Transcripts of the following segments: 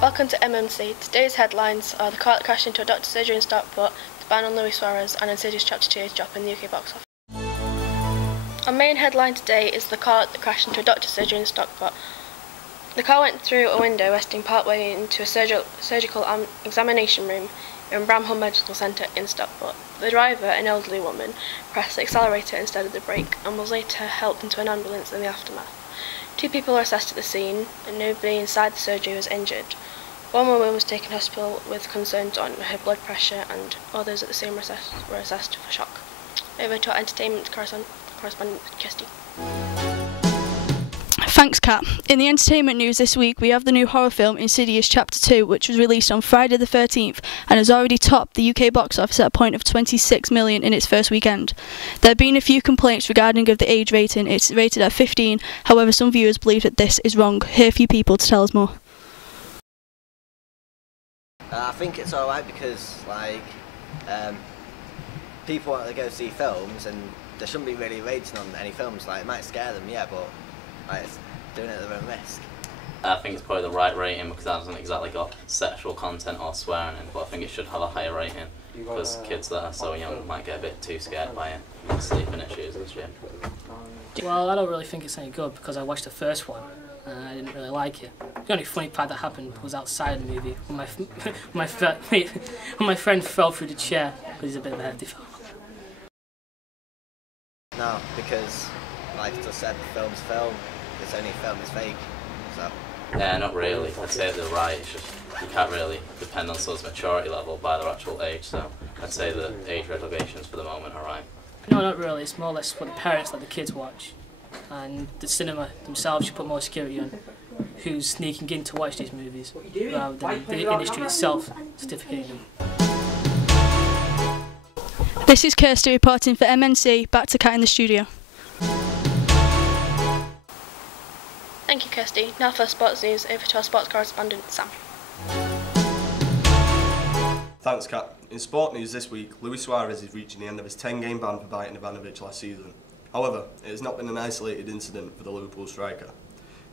Welcome to MMC. Today's headlines are the car that crashed into a doctor's surgery in Stockport, the ban on Luis Suarez, and Insidious Chapter 2 is dropping the UK box office. Our main headline today is the car that crashed into a doctor's surgery in Stockport. The car went through a window resting partway into a surgical examination room in Bramhall Medical Centre in Stockport. The driver, an elderly woman, pressed the accelerator instead of the brake and was later helped into an ambulance in the aftermath. 2 people were assessed at the scene and nobody inside the surgery was injured. One woman was taken to hospital with concerns on her blood pressure and others at the scene were assessed for shock. Over to our entertainment correspondent Kirsty. Thanks, Kat. In the entertainment news this week, we have the new horror film Insidious Chapter 2, which was released on Friday the 13th and has already topped the UK box office at a point of 26 million in its first weekend. There have been a few complaints regarding of the age rating. It's rated at 15, however some viewers believe that this is wrong. Here are a few people to tell us more. I think it's alright because, people want to go see films and there shouldn't be really rating on any films. It might scare them, yeah, but it's doing it at their own risk. I think it's probably the right rating because it hasn't exactly got sexual content or swearing in, but I think it should have a higher rating because kids that are so young might get a bit too scared by it, sleeping issues and shit. Well, I don't really think it's any good because I watched the first one and I didn't really like it. The only funny part that happened was outside the movie when my friend fell through the chair, but he's a bit of a hefty fella. No, because, like I just said, the film's film. It's only film is fake, so... Yeah, not really. I'd say they're right. It's just you can't really depend on someone's maturity level by their actual age, so I'd say the age regulations for the moment are right. No, not really. It's more or less what the parents let the kids watch. And the cinema themselves should put more security on who's sneaking in to watch these movies, rather than the industry itself certificating them. This is Kirsty reporting for MNC. Back to Kat in the studio. Thank you, Kirsty. Now for sports news, over to our sports correspondent Sam. Thanks, Kat. In sport news this week, Luis Suarez is reaching the end of his 10-game ban for biting Ivanovic last season. However, it has not been an isolated incident for the Liverpool striker.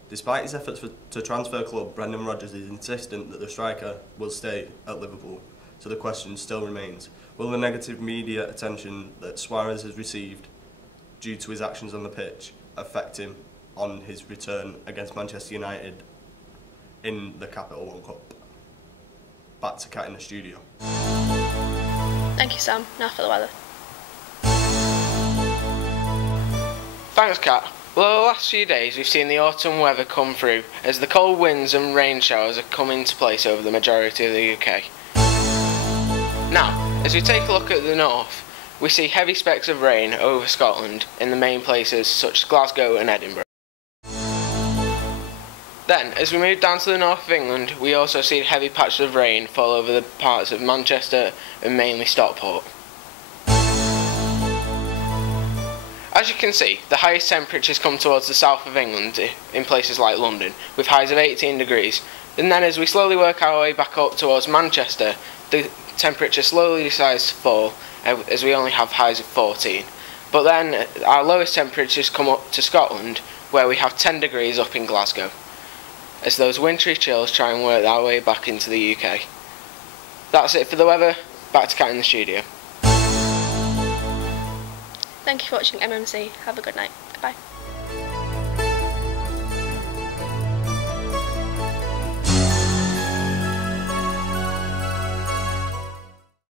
Despite his efforts to transfer club, Brendan Rodgers is insistent that the striker will stay at Liverpool. So the question still remains, will the negative media attention that Suarez has received due to his actions on the pitch affect him on his return against Manchester United in the Capital One Cup? Back to Kat in the studio. Thank you, Sam. Now for the weather. Thanks, Kat. Well, the last few days we've seen the autumn weather come through as the cold winds and rain showers have come into place over the majority of the UK. Now, as we take a look at the north, we see heavy specks of rain over Scotland in the main places such as Glasgow and Edinburgh. Then, as we move down to the north of England, we also see heavy patches of rain fall over the parts of Manchester and mainly Stockport. As you can see, the highest temperatures come towards the south of England in places like London, with highs of 18 degrees. And then as we slowly work our way back up towards Manchester, the temperature slowly decides to fall, as we only have highs of 14. But then our lowest temperatures come up to Scotland, where we have 10 degrees up in Glasgow, as those wintry chills try and work their way back into the UK. That's it for the weather. Back to Kat in the studio. Thank you for watching MMC. Have a good night. Goodbye.